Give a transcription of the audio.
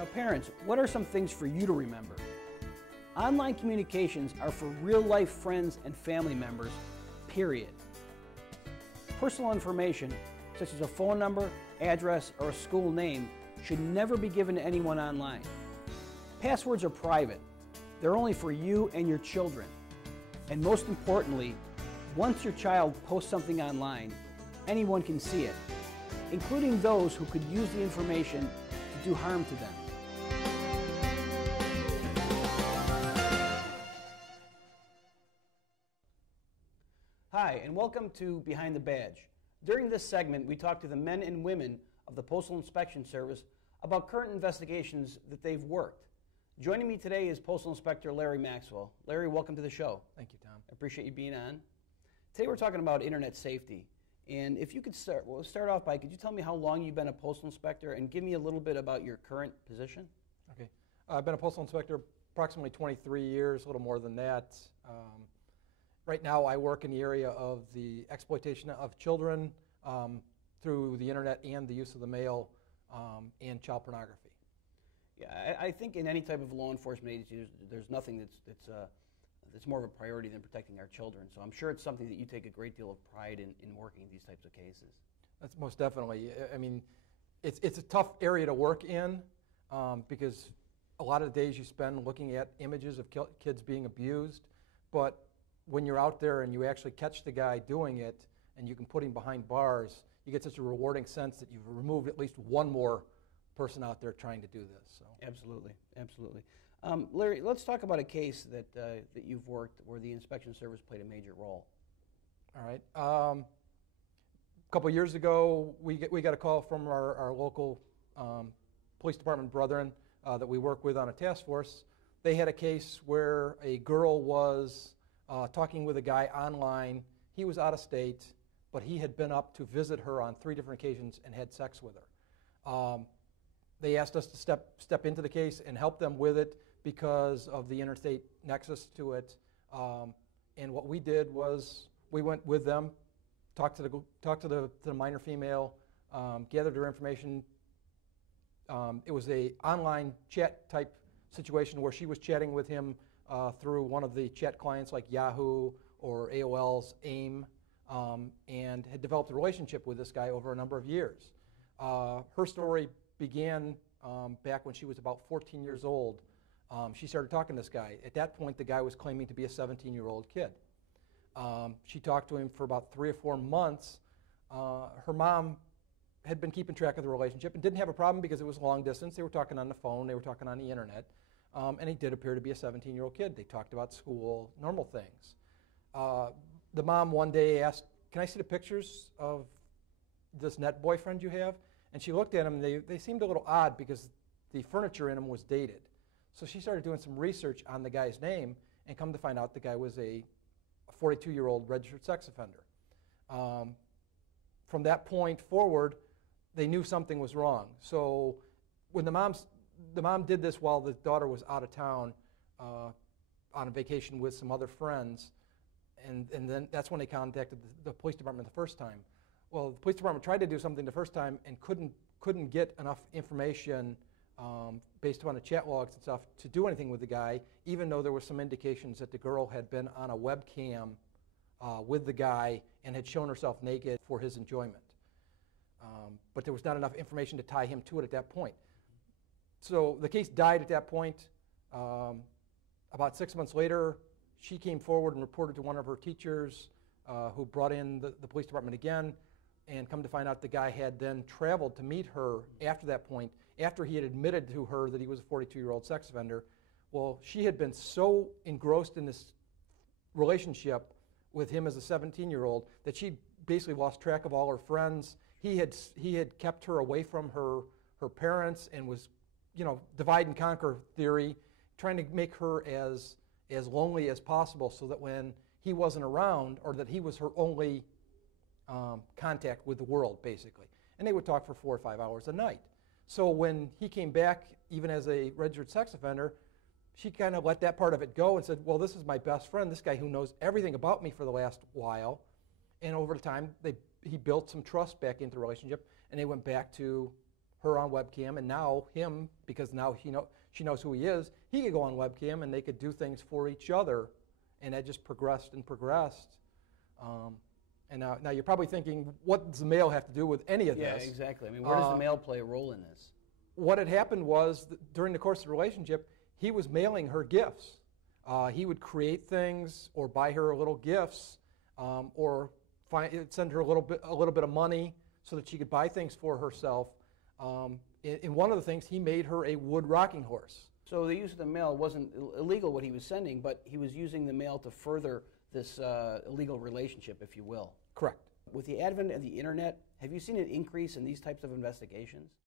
Now parents, what are some things for you to remember? Online communications are for real-life friends and family members, period. Personal information, such as a phone number, address, or a school name, should never be given to anyone online. Passwords are private. They're only for you and your children. And most importantly, once your child posts something online, anyone can see it, including those who could use the information to do harm to them. Hi, and welcome to Behind the Badge. During this segment, we talk to the men and women of the Postal Inspection Service about current investigations that they've worked. Joining me today is Postal Inspector Larry Maxwell. Larry, welcome to the show. Thank you, Tom. I appreciate you being on. Today we're talking about internet safety. And if you could start off by, could you tell me how long you've been a postal inspector and give me a little bit about your current position? Okay. I've been a postal inspector approximately 23 years, a little more than that. Right now I work in the area of the exploitation of children through the internet and the use of the mail and child pornography. Yeah, I think in any type of law enforcement agency, there's nothing that's more of a priority than protecting our children. So I'm sure it's something that you take a great deal of pride in working these types of cases. That's most definitely. I mean, it's a tough area to work in because a lot of the days you spend looking at images of kids being abused, but when you're out there and you actually catch the guy doing it and you can put him behind bars, you get such a rewarding sense that you've removed at least one more person out there trying to do this. So. Absolutely, absolutely. Larry, let's talk about a case that you've worked where the inspection service played a major role. All right. A couple of years ago, we got a call from our local police department brethren that we work with on a task force. They had a case where a girl was talking with a guy online. He was out of state, but he had been up to visit her on 3 different occasions and had sex with her. They asked us to step into the case and help them with it because of the interstate nexus to it. And what we did was we went with them, talked to the minor female, gathered her information. It was an online chat type situation where she was chatting with him through one of the chat clients like Yahoo or AOL's AIM, and had developed a relationship with this guy over a number of years. Her story began back when she was about 14 years old. She started talking to this guy. At that point, the guy was claiming to be a 17-year-old kid. She talked to him for about 3 or 4 months. Her mom had been keeping track of the relationship and didn't have a problem because it was long distance. They were talking on the phone. They were talking on the internet. And he did appear to be a 17-year-old kid. They talked about school, normal things. The mom one day asked, "Can I see the pictures of this net boyfriend you have?" And she looked at them, and they seemed a little odd because the furniture in them was dated. So she started doing some research on the guy's name, and come to find out the guy was a 42-year-old registered sex offender. From that point forward, they knew something was wrong. So when the mom did this while the daughter was out of town on a vacation with some other friends, and then that's when they contacted the police department the first time. Well, the police department tried to do something the first time and couldn't get enough information based upon the chat logs and stuff to do anything with the guy, even though there were some indications that the girl had been on a webcam with the guy and had shown herself naked for his enjoyment. But there was not enough information to tie him to it at that point. So the case died at that point. About 6 months later, she came forward and reported to one of her teachers who brought in the police department again, and come to find out the guy had then traveled to meet her after that point, after he had admitted to her that he was a 42-year-old sex offender. Well, she had been so engrossed in this relationship with him as a 17-year-old that she basically lost track of all her friends. He had kept her away from her parents and was, divide and conquer theory, trying to make her as lonely as possible so that when he wasn't around, or that he was her only contact with the world, basically. And they would talk for 4 or 5 hours a night. So when he came back, even as a registered sex offender, she kind of let that part of it go and said, well, this is my best friend, this guy who knows everything about me for the last while. And over time, he built some trust back into the relationship, and they went back to her on webcam, and now him, because now she knows who he is, he could go on webcam and they could do things for each other, and that just progressed and progressed. And now you're probably thinking, what does the mail have to do with any of this? Yeah, exactly. I mean, where does the mail play a role in this? What had happened was, during the course of the relationship, he was mailing her gifts. He would create things or buy her little gifts, or send her a little bit of money so that she could buy things for herself. In one of the things, he made her a wood rocking horse. So the use of the mail wasn't illegal, what he was sending, but he was using the mail to further this illegal relationship, if you will. Correct. With the advent of the internet, have you seen an increase in these types of investigations?